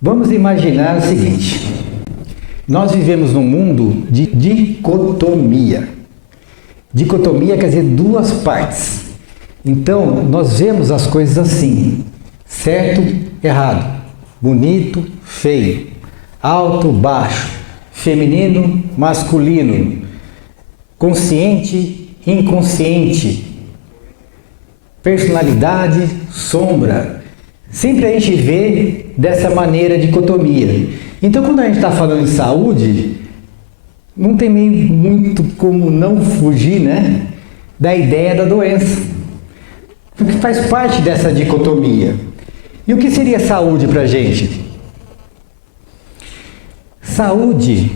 Vamos imaginar o seguinte: nós vivemos num mundo de dicotomia. Dicotomia quer dizer duas partes. Então, nós vemos as coisas assim: certo, errado, bonito, feio, alto, baixo, feminino, masculino, consciente, inconsciente, personalidade, sombra. Sempre a gente vê dessa maneira dicotomia. Então, quando a gente está falando de saúde, não tem muito como não fugir, né, da ideia da doença, porque faz parte dessa dicotomia. E o que seria saúde para a gente? Saúde,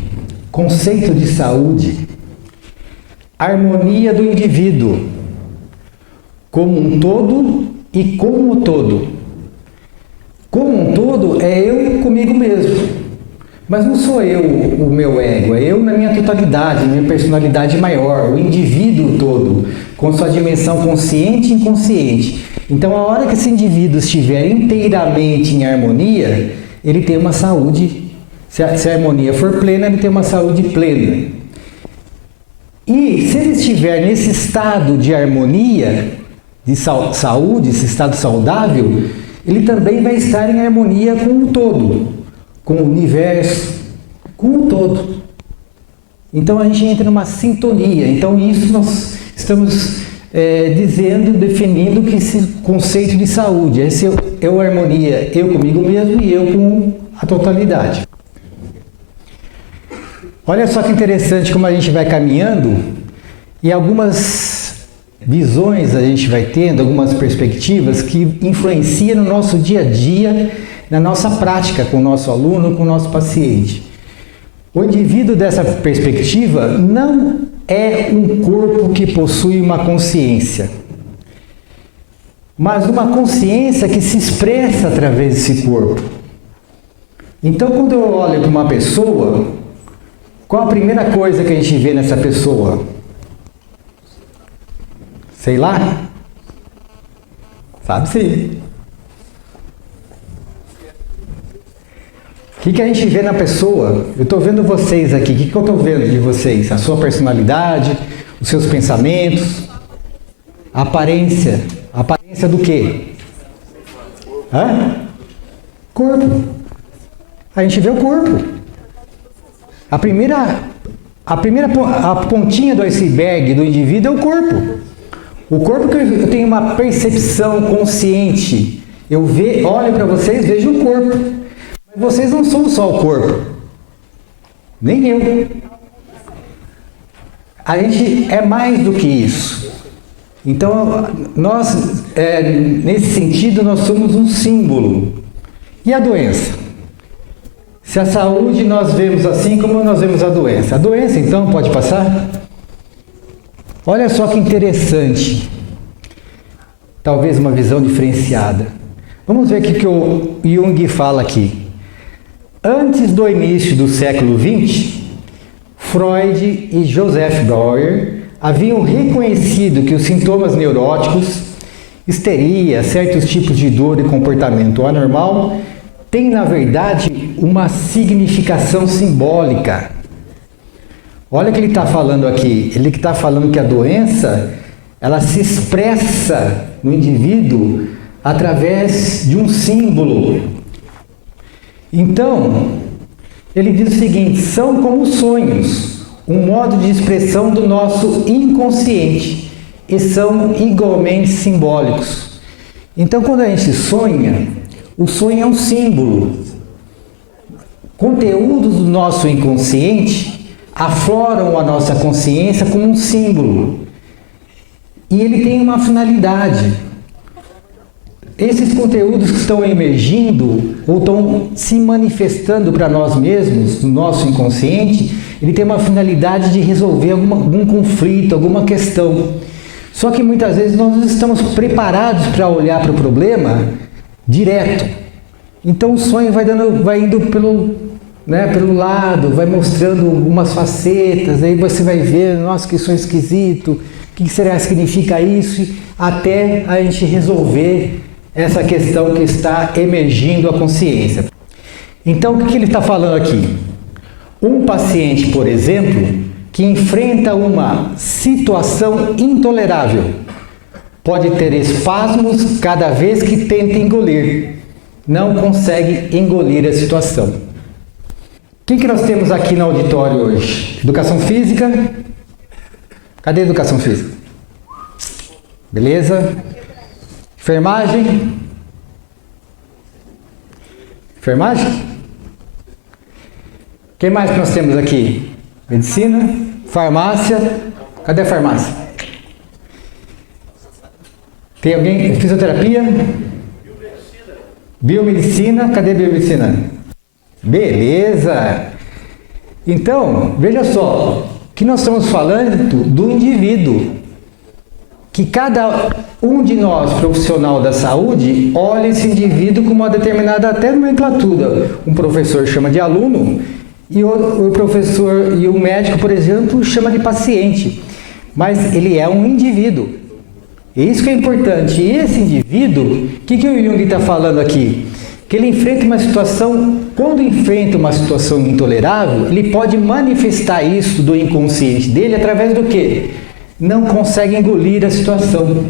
conceito de saúde, harmonia do indivíduo, como um todo e como o todo. Como um todo é eu comigo mesmo, mas não sou eu o meu ego, é eu na minha totalidade, minha personalidade maior, o indivíduo todo, com sua dimensão consciente e inconsciente. Então, a hora que esse indivíduo estiver inteiramente em harmonia, ele tem uma saúde, se a harmonia for plena, ele tem uma saúde plena. E se ele estiver nesse estado de harmonia, de saúde, esse estado saudável, ele também vai estar em harmonia com o todo, com o universo, com o todo. Então a gente entra numa sintonia. Então isso nós estamos definindo que esse conceito de saúde, esse é a harmonia, eu comigo mesmo e eu com a totalidade. Olha só que interessante como a gente vai caminhando e algumas visões a gente vai tendo, algumas perspectivas que influenciam no nosso dia a dia, na nossa prática com o nosso aluno, com o nosso paciente. O indivíduo dessa perspectiva não é um corpo que possui uma consciência, mas uma consciência que se expressa através desse corpo. Então, quando eu olho para uma pessoa, qual a primeira coisa que a gente vê nessa pessoa? Sei lá? Sabe sim. O que a gente vê na pessoa? Eu estou vendo vocês aqui. O que eu estou vendo de vocês? A sua personalidade, os seus pensamentos, a aparência. A aparência do quê? Corpo. A gente vê o corpo. A pontinha do iceberg do indivíduo é o corpo. O corpo que eu tenho uma percepção consciente. Eu olho para vocês, vejo o corpo. Mas vocês não são só o corpo. Nem eu. A gente é mais do que isso. Então, nós, nesse sentido, nós somos um símbolo. E a doença? Se a saúde nós vemos assim, como nós vemos a doença? A doença, então, pode passar? Olha só que interessante. Talvez uma visão diferenciada. Vamos ver o que o Jung fala aqui. Antes do início do século XX, Freud e Joseph Breuer haviam reconhecido que os sintomas neuróticos, histeria, certos tipos de dor e comportamento anormal, têm, na verdade, uma significação simbólica. Olha o que ele está falando aqui. Ele está falando que a doença, ela se expressa no indivíduo através de um símbolo. Então, ele diz o seguinte: são como sonhos, um modo de expressão do nosso inconsciente, e são igualmente simbólicos. Então, quando a gente sonha, o sonho é um símbolo. Conteúdos do nosso inconsciente afloram a nossa consciência como um símbolo. E ele tem uma finalidade. Esses conteúdos que estão emergindo ou estão se manifestando para nós mesmos, no nosso inconsciente, ele tem uma finalidade de resolver algum conflito, alguma questão. Só que muitas vezes nós não estamos preparados para olhar para o problema direto. Então o sonho vai indo pelo lado, vai mostrando algumas facetas, aí você vai ver, nossa, que sonho esquisito, o que será que significa isso, até a gente resolver essa questão que está emergindo a consciência. Então, o que ele está falando aqui? Um paciente, por exemplo, que enfrenta uma situação intolerável, pode ter espasmos cada vez que tenta engolir. Não consegue engolir a situação. Quem que nós temos aqui no auditório hoje? Educação física? Cadê a educação física? Beleza? Enfermagem? Enfermagem? Quem mais que nós temos aqui? Medicina? Farmácia? Cadê a farmácia? Tem alguém? Fisioterapia? Biomedicina? Cadê a biomedicina? Beleza! Então, veja só, que nós estamos falando do indivíduo, que cada um de nós, profissional da saúde, olha esse indivíduo com uma determinada até nomenclatura. Um professor chama de aluno e o professor e o médico, por exemplo, chama de paciente. Mas ele é um indivíduo. E isso que é importante. E esse indivíduo, o que o Jung está falando aqui? Que ele enfrenta uma situação, quando enfrenta uma situação intolerável, ele pode manifestar isso do inconsciente dele através do quê? Não consegue engolir a situação.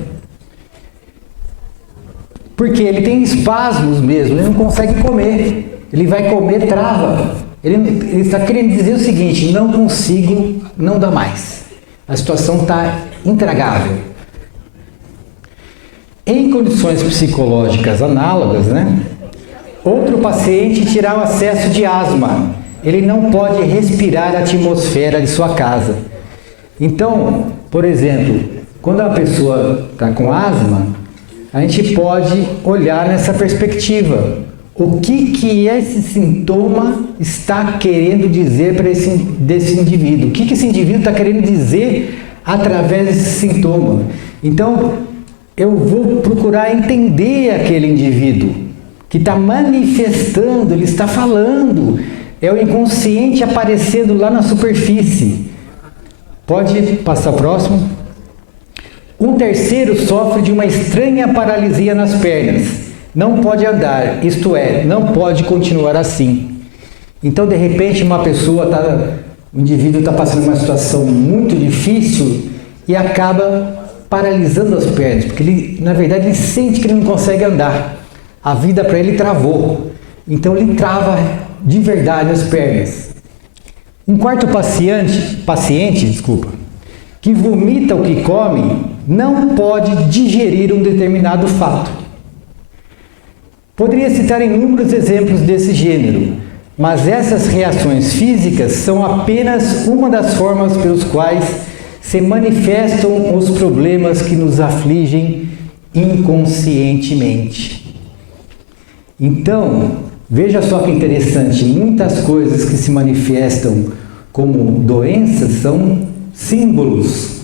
Porque ele tem espasmos mesmo, ele não consegue comer. Ele vai comer, trava. Ele está querendo dizer o seguinte: não consigo, não dá mais. A situação está intragável. Em condições psicológicas análogas, outro paciente terá o acesso de asma. Ele não pode respirar a atmosfera de sua casa. Então, por exemplo, quando a pessoa está com asma, a gente pode olhar nessa perspectiva. O que esse sintoma está querendo dizer desse indivíduo? O que esse indivíduo está querendo dizer através desse sintoma? Então, eu vou procurar entender aquele indivíduo que está manifestando, ele está falando. É o inconsciente aparecendo lá na superfície. Pode passar próximo. Um terceiro sofre de uma estranha paralisia nas pernas. Não pode andar, isto é, não pode continuar assim. Então, de repente, o indivíduo está passando uma situação muito difícil e acaba paralisando as pernas, porque ele, na verdade, ele sente que ele não consegue andar. A vida para ele travou. Então, ele trava de verdade as pernas. Um quarto paciente, que vomita o que come, não pode digerir um determinado fato. Poderia citar inúmeros exemplos desse gênero, mas essas reações físicas são apenas uma das formas pelos quais se manifestam os problemas que nos afligem inconscientemente. Então, veja só que interessante, muitas coisas que se manifestam como doenças são símbolos.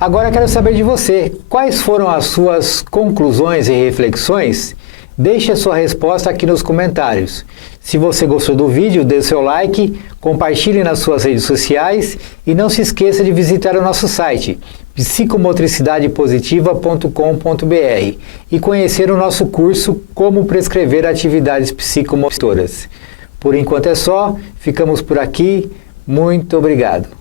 Agora quero saber de você, quais foram as suas conclusões e reflexões? Deixe a sua resposta aqui nos comentários. Se você gostou do vídeo, dê seu like, compartilhe nas suas redes sociais e não se esqueça de visitar o nosso site psicomotricidadepositiva.com.br e conhecer o nosso curso Como Prescrever Atividades Psicomotoras. Por enquanto é só, ficamos por aqui, muito obrigado.